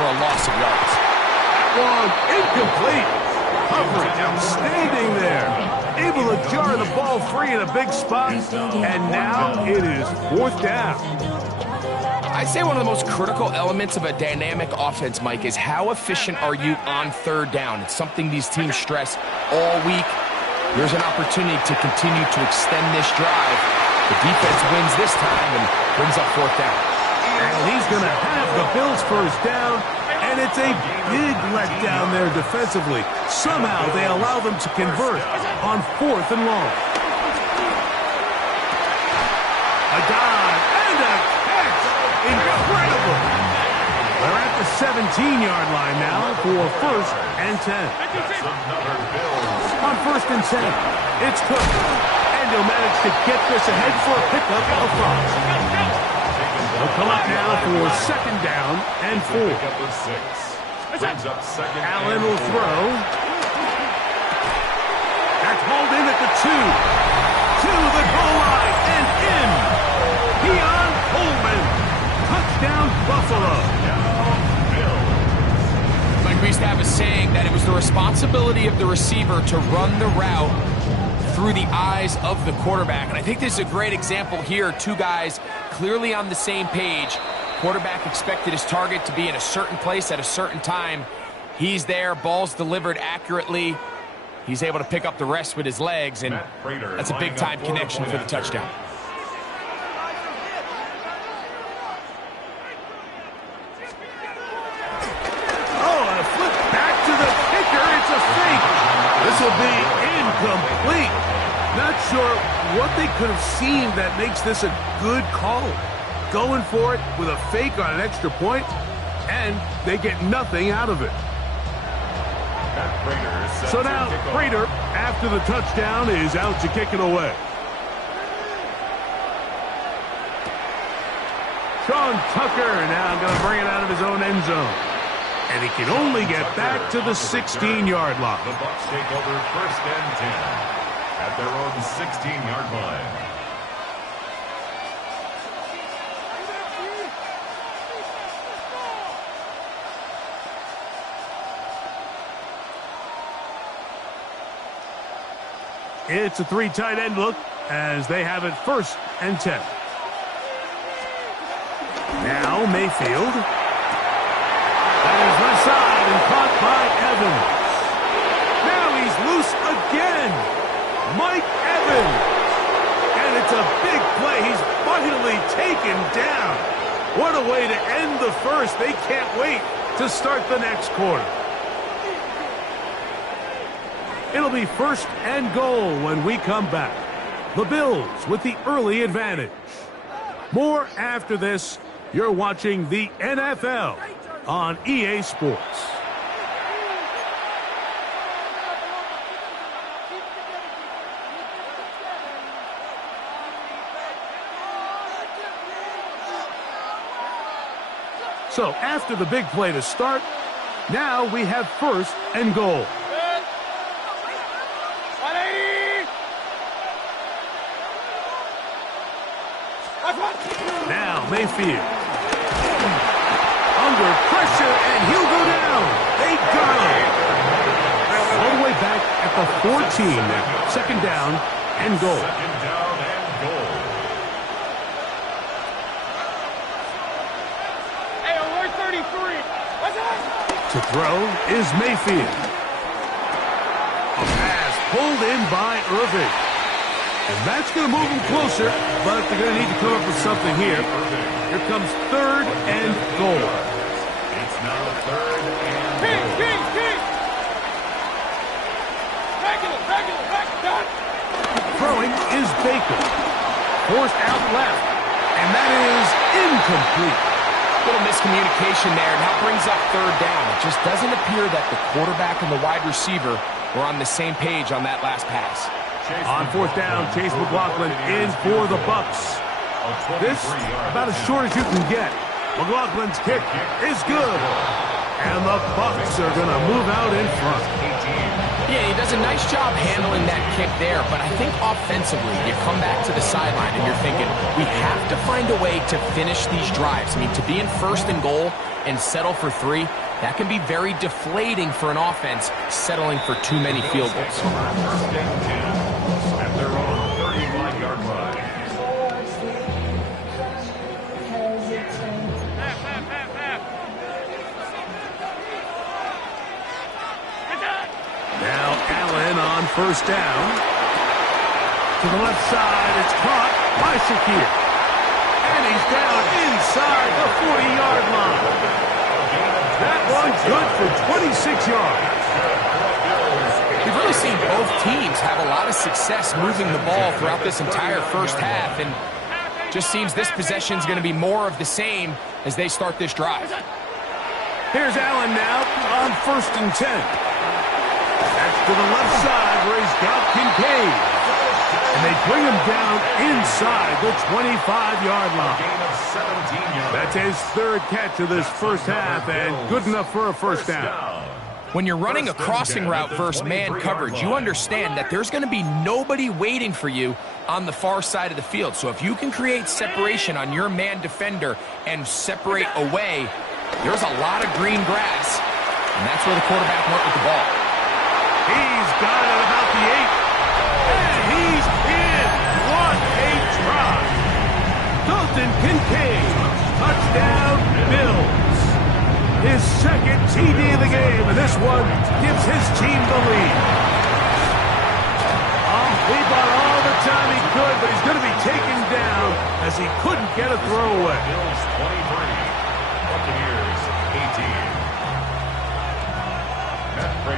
for a loss of yards. One incomplete. Coverage outstanding there. Able to jar the ball free in a big spot. And now it is 4th down. I'd say one of the most critical elements of a dynamic offense, Mike, is how efficient are you on 3rd down. It's something these teams stress all week. Here's an opportunity to continue to extend this drive. The defense wins this time and brings up 4th down. And he's going to have the Bills' 1st down, and it's a big letdown there defensively. Somehow they allow them to convert on 4th and long. A dive and a catch. Incredible. They're at the 17-yard line now for 1st and 10. On 1st and 10, it's Cook. And he'll manage to get this ahead for a pickup of 5. They'll come up now for 2nd down and 4. Allen will throw. That's hauled in at the 2. To the goal line and in. Keon Coleman. Touchdown, Buffalo. Like we used to have a saying that it was the responsibility of the receiver to run the route through the eyes of the quarterback. And I think this is a great example here. 2 guys clearly on the same page. Quarterback expected his target to be in a certain place at a certain time. He's there, ball's delivered accurately. He's able to pick up the rest with his legs, and that's a big-time connection for the touchdown. This will be incomplete. Not sure what they could have seen that makes this a good call. Going for it with a fake on an extra point, and they get nothing out of it. So now Prater, after the touchdown, is out to kick it away. Sean Tucker now going to bring it out of his own end zone. And he can only get back to the 16-yard line. The Bucs take over 1st and 10 at their own 16-yard line. It's a 3 tight end look as they have it 1st and 10. Now Mayfield. That is left side and caught by Evans. Now he's loose again. Mike Evans. And it's a big play. He's finally taken down. What a way to end the first. They can't wait to start the next quarter. It'll be 1st and goal when we come back. The Bills with the early advantage. More after this. You're watching the NFL on EA Sports. So after the big play to start, now we have 1st and goal. Now Mayfield. Under pressure, and he'll go down. They got him. All the way back at the 14 now. 2nd down and goal. 2nd down and goal. Hey, alert 33. What's that? To throw is Mayfield. A pass pulled in by Irving. And that's going to move him closer, but they're going to need to come up with something here. Here comes 3rd and goal. It's now 3rd and King, goal. King, King. Regular, back, done. Throwing is Baker. Forced out left, and that is incomplete. Little miscommunication there, and that brings up 3rd down. It just doesn't appear that the quarterback and the wide receiver were on the same page on that last pass. On 4th down, Chase McLaughlin in for the Bucs. This, about as short as you can get. McLaughlin's kick is good. And the Bucs are going to move out in front. Yeah, he does a nice job handling that kick there, but I think offensively, you come back to the sideline and you're thinking, we have to find a way to finish these drives. I mean, to be in 1st and goal, and settle for 3, that can be very deflating for an offense settling for too many field goals. First and 10 at their own 35-yard line. Now Allen on first down. To the left side, it's caught by Shakir. And he's down inside the 40-yard line. That one good for 26 yards. We've really seen both teams have a lot of success moving the ball throughout this entire first half, and just seems this possession is going to be more of the same as they start this drive. Here's Allen now on first and 10. That's to the left side where he's got Kincaid. And they bring him down inside the 25-yard line. That's his third catch of this first half, and good enough for a first down. When you're running a crossing route versus man coverage, you understand that there's going to be nobody waiting for you on the far side of the field. So if you can create separation on your man defender and separate away, there's a lot of green grass, and that's where the quarterback went with the ball. He's got it at about the 8. And he's in. What a try. Dalton Kincaid. Touchdown, Bills. His second TD of the game, and this one gives his team the lead. He bought all the time he could, but he's going to be taken down as he couldn't get a throw away. Bills 23, Buccaneers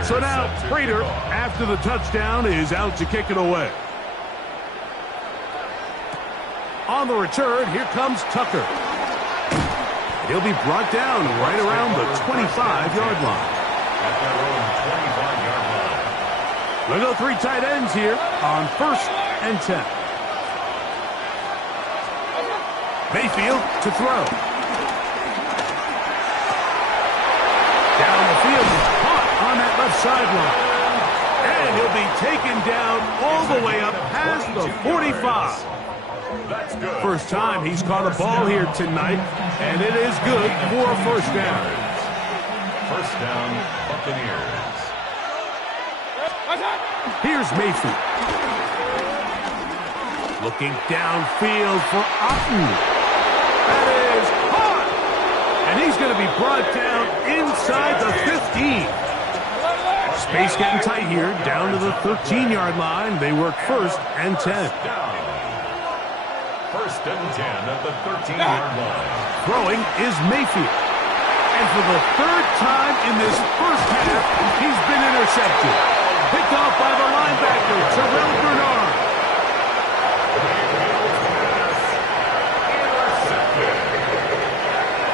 18. So now Prater, after the touchdown, is out to kick it away. On the return, here comes Tucker. He'll be brought down right around the 25-yard line. At their own 25-yard line. We'll go 3 tight ends here on first and 10. Mayfield to throw. Down the field, caught on that left sideline. And he'll be taken down all the way up past the 45. That's good. First time he's caught a ball here tonight, and it is good for a first down. First down, Buccaneers. Here's Mayfield. Looking downfield for Otten. That is caught. And he's going to be brought down inside the 15. Space getting tight here, down to the 13-yard line. They work first and 10. First and 10 at the 13-yard line. Throwing is Mayfield. And for the third time in this first half, he's been intercepted. Picked off by the linebacker, Terrell Bernard. Intercepted.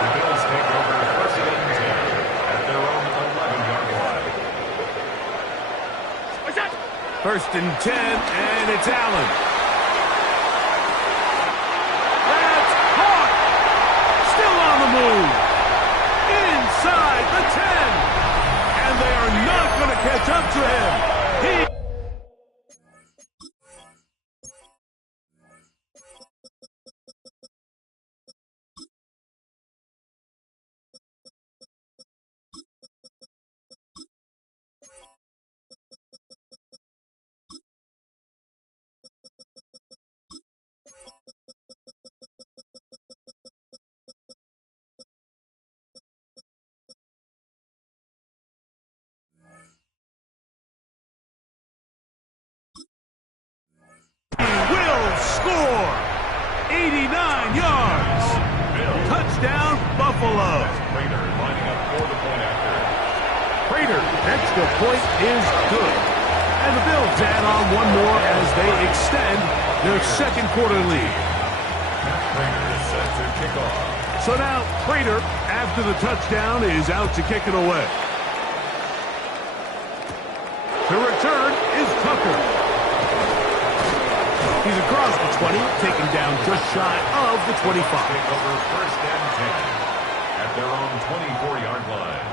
The Bills take over first and 10 at their own 11-yard line. First and 10, and it's Allen. Move inside the 10, and they are not going to catch up to him. Will score 89 yards. Touchdown, Buffalo. Prater lining up for the point after. Prater, extra point is good. And the Bills add on one more as they extend their second quarter lead. Prater is set to kick off. So now Prater, after the touchdown, is out to kick it away. The return is Tucker. He's across the 20, taken down just shy of the 25. Take over first and 10 at their own 24-yard line.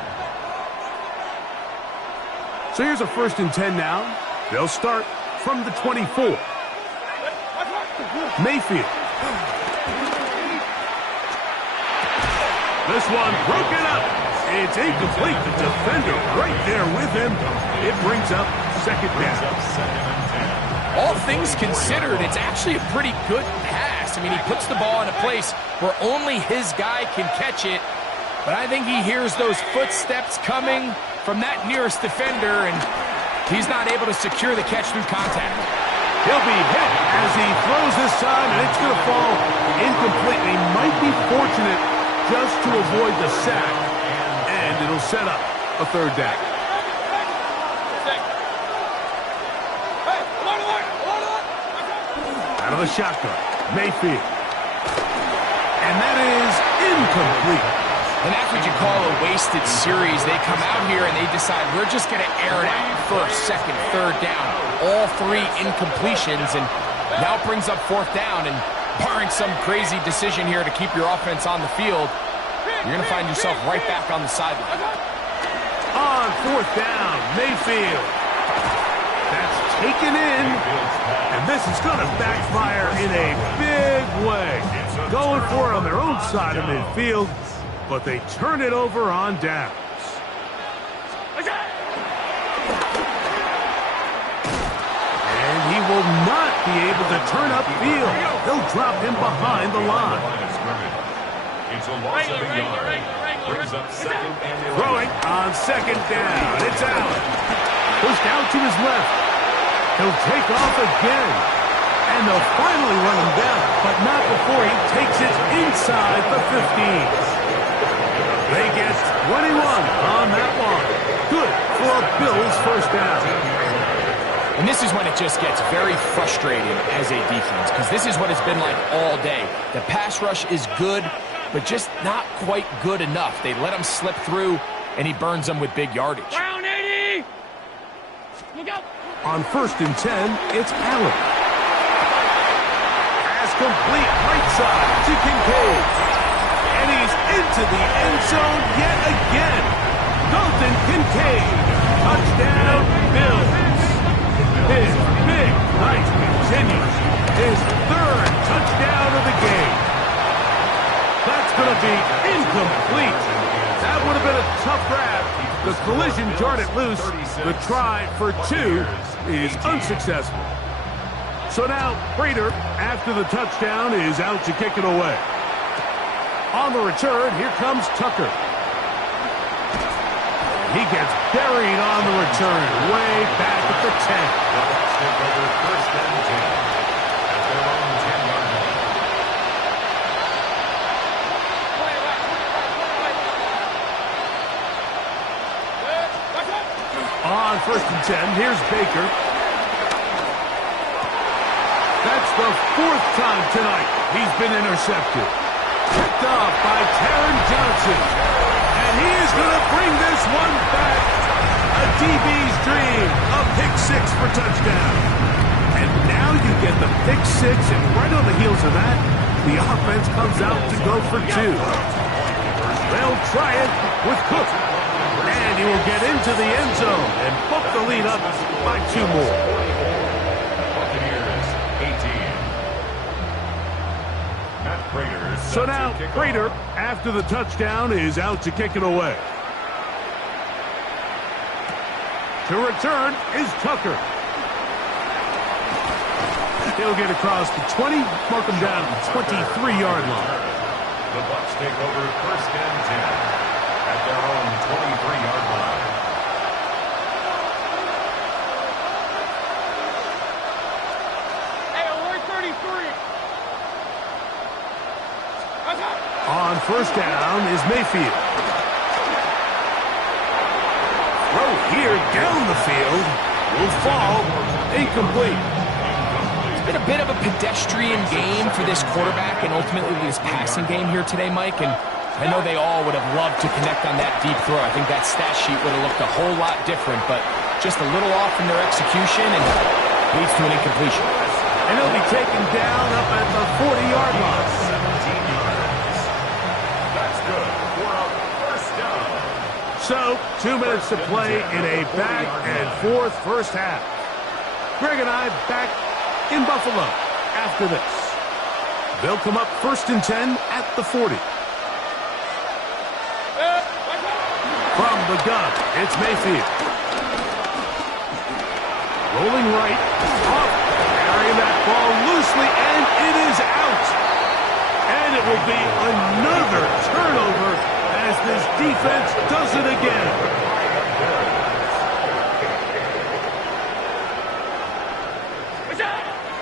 So here's a first and 10 now. They'll start from the 24. Mayfield. This one broken up. It's incomplete. The defender right there with him. It brings up second down. All things considered, it's actually a pretty good pass. I mean, he puts the ball in a place where only his guy can catch it. But I think he hears those footsteps coming from that nearest defender, and he's not able to secure the catch through contact. He'll be hit as he throws this time, and it's going to fall incomplete. He might be fortunate just to avoid the sack, and it'll set up a third down. Out of the shotgun, Mayfield. And that is incomplete. And that's what you call a wasted series. They come out here and they decide, we're just going to air it out first, second, third down. All three incompletions, and now it brings up fourth down. And barring some crazy decision here to keep your offense on the field, you're going to find yourself right back on the sideline. On fourth down, Mayfield. That's taken in, and this is going to backfire in a big way. Going for it on their own side of midfield, but they turn it over on downs. And he will not be able to turn upfield. They'll drop him behind the line. It's a loss of a yard. Brings up second and 11. Throwing on second down. It's Allen. Pushed out to his left. He'll take off again. And they'll finally run him down, but not before he takes it inside the 15. They get 21 on that one. Good for a Bills first down. And this is when it just gets very frustrating as a defense, because this is what it's been like all day. The pass rush is good, but just not quite good enough. They let him slip through, and he burns them with big yardage. Down 80! Look out! On first and 10, it's Allen. Pass complete right side to Kincaid. And he's into the end zone yet again. Dalton Kincaid. Touchdown, Bills. His big night continues. His third touchdown of the game. That's going to be incomplete. That would have been a tough grab. The collision jarred it loose. The try for two is unsuccessful. So now, Prater, after the touchdown, is out to kick it away. On the return, here comes Tucker. He gets buried on the return, way back at the 10. Take over first and 10 at their own 10-yard line. On first and 10, here's Baker. That's the fourth time tonight he's been intercepted. Picked off by Taron Johnson. And he is going to bring this one back. A DB's dream. A pick six for touchdown. And now you get the pick six, and right on the heels of that, the offense comes out to go for two. They'll try it with Cook. And he will get into the end zone and book the lead up by two more. Buccaneers, 18. Matt Prater is So set now, to kick Prater, off. after the touchdown, is out to kick it away. To return is Tucker. He'll get across the 20, mark him down at the 23-yard line. The Bucs take over first and 10 at their own 23-yard line. Hey, alert 33! What's up? On first down is Mayfield. Throw here down the field. Will fall. Incomplete. It's been a bit of a pedestrian game for this quarterback and ultimately this passing game here today, Mike. And I know they all would have loved to connect on that deep throw. I think that stat sheet would have looked a whole lot different, but just a little off in their execution and leads to an incompletion. And he'll be taken down up at the 40-yard line. 17 yards. That's good for a first down. So, 2 minutes to play in a back-and-forth first half. Greg and I back in Buffalo after this. They'll come up first and 10 at the 40. the gun. It's Mayfield. Rolling right. Off. Carrying that ball loosely, and it is out. And it will be another turnover as this defense does it again.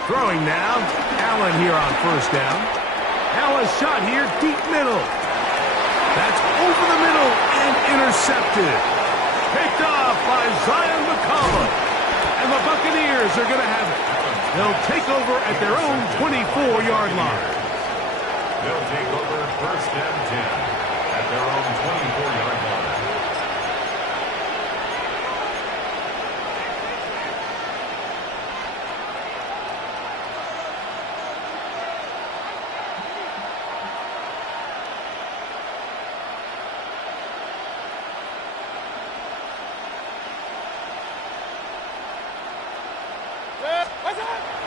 Throwing now. Allen here on first down. Allen's shot here, deep middle. That's over the middle and intercepted. Picked off by Zion McCollum. And the Buccaneers are going to have it. They'll take over at their own 24-yard line. They'll take over first and 10 at their own 24-yard line.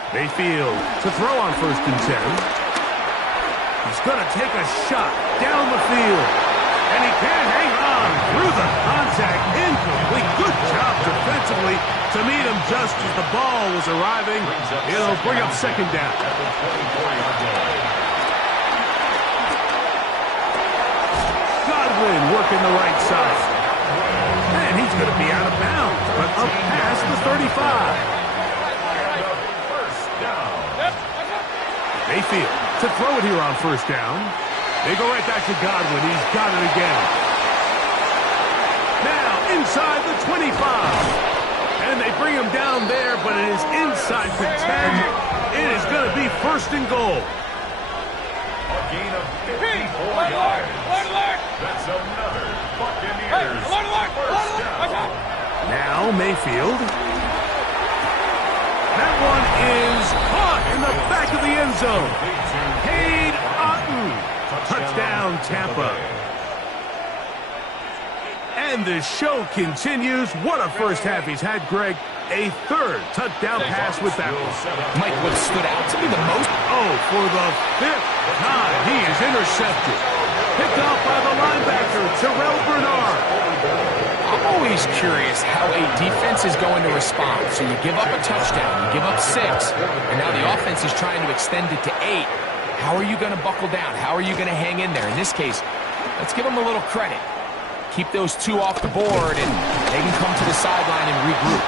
Mayfield to throw on first and 10. He's going to take a shot down the field. And he can't hang on through the contact. Incomplete. Good job defensively to meet him just as the ball was arriving. It'll bring up second down. At the 24-yard line. Godwin working the right side. And he's going to be out of bounds, but up past the 35. Mayfield to throw it here on first down. They go right back to Godwin. He's got it again. Now inside the 25. And they bring him down there, but it is inside the 10. It is going to be first and goal. A gain of 54 yards. That's another Buccaneers first down. Now Mayfield. That one is caught in the back of the end zone. Cade Otton. Touchdown, Tampa. And the show continues. What a first half he's had, Greg. A third touchdown pass with that one. Mike, what stood out to me the most? Oh, for the fifth time, he is intercepted. Picked off by the linebacker, Terrell Bernard. I'm always curious how a defense is going to respond. So you give up a touchdown, you give up 6, and now the offense is trying to extend it to 8. How are you going to buckle down? How are you going to hang in there? In this case, let's give them a little credit. Keep those 2 off the board, and they can come to the sideline and regroup.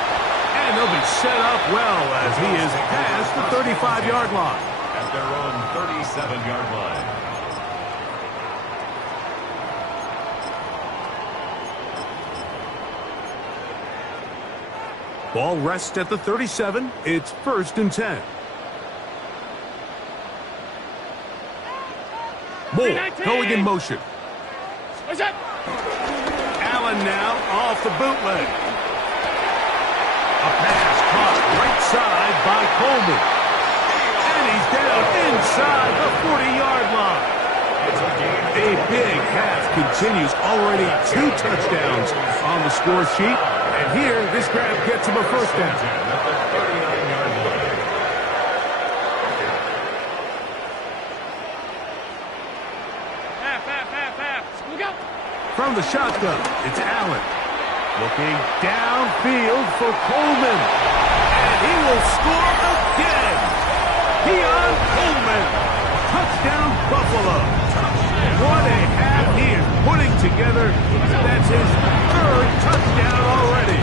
And they'll be set up well as he is past the 35-yard line. At their own 37-yard line. Ball rests at the 37. It's first and 10. Moore going in motion. Allen now off the bootleg. A pass caught right side by Coleman. And he's down inside the 40-yard line. A big half continues. Already 2 touchdowns on the score sheet. And here, this grab gets him a first down. At the 39-yard line. Half. Look out. From the shotgun, it's Allen. Looking downfield for Coleman. And he will score again. Keon Coleman. Touchdown, Buffalo. What a half he is putting together. That's his 3rd touchdown already.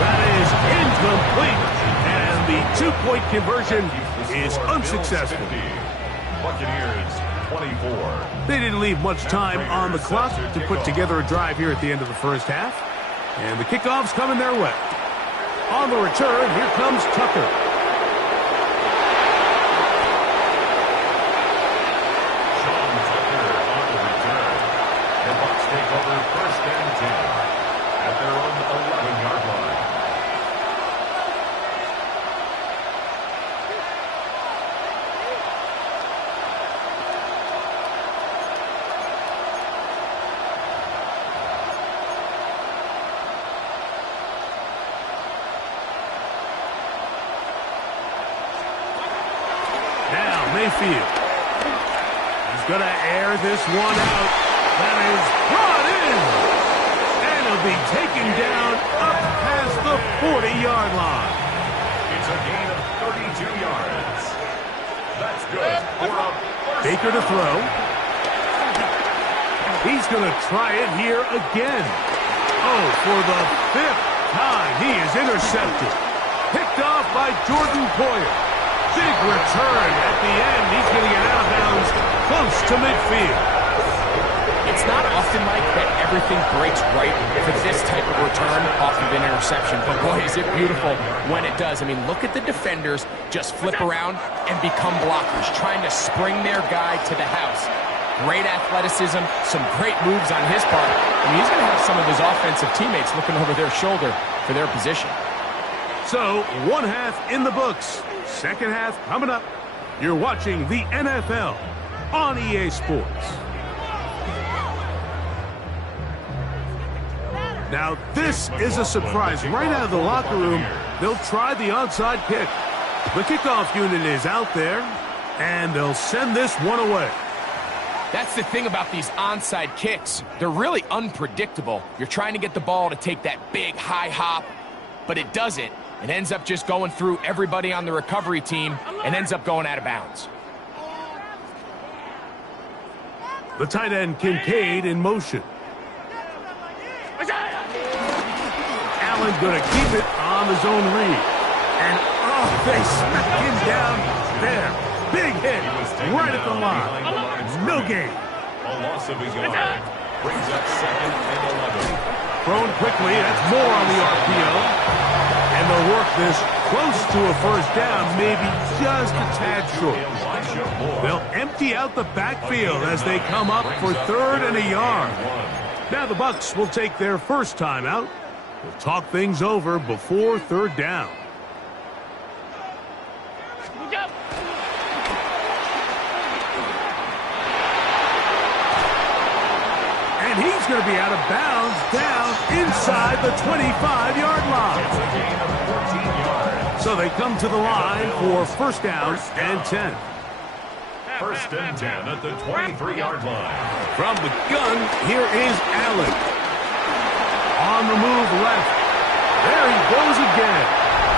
That is incomplete. And the 2-point conversion is unsuccessful. Buccaneers 24. They didn't leave much time on the clock to put together a drive here at the end of the first half. And the kickoff's coming their way. On the return, here comes Tucker. Sean Tucker on the return. The Bucs take over first and 10 at their own 11-yard line. Mayfield. He's going to air this one out. That is brought in. And he'll to be taken down up past the 40-yard line. It's a gain of 32 yards. That's good for a first. Baker to throw. He's going to try it here again. Oh, for the 5th time, he is intercepted. Picked off by Jordan Poyer. Big return at the end. He's going to get out of bounds close to midfield. It's not often, Mike, that everything breaks right for this type of return off of an interception. But boy, is it beautiful when it does. I mean, look at the defenders just flip around and become blockers, trying to spring their guy to the house. Great athleticism, some great moves on his part. I mean, he's going to have some of his offensive teammates looking over their shoulder for their position. So, one half in the books. Second half coming up. You're watching the NFL on EA Sports. Now, this is a surprise. Right out of the locker room, they'll try the onside kick. The kickoff unit is out there, and they'll send this one away. That's the thing about these onside kicks. They're really unpredictable. You're trying to get the ball to take that big high hop, but it doesn't. It ends up just going through everybody on the recovery team and ends up going out of bounds. The tight end, Kincaid, in motion. Allen going to keep it on the zone read. And, oh, they smack him down there. Big hit right at the line. No gain. A loss of a yard. Brings up 2nd and 11. Thrown quickly. That's more on the RPO. And they'll work this close to a first down, maybe just a tad short. They'll empty out the backfield as they come up for 3rd and a yard. Now the Bucs will take their first time out. We'll talk things over before 3rd down. And he's going to be out of bounds down inside the 25-yard line. It's a gain of 14 yards. So they come to the line for first down and 10. 1st and 10 at the 23-yard line. From the gun, here is Allen. On the move left. There he goes again.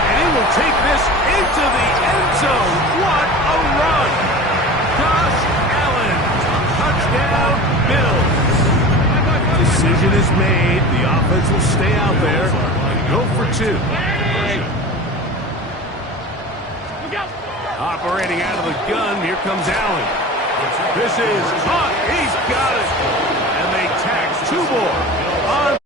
And he will take this into the end zone. What a run. Josh Allen. Touchdown, Bills. Decision is made. The offense will stay out there. Go for 2. Operating out of the gun, here comes Allen. This is caught. He's got it. And they tax 2 more.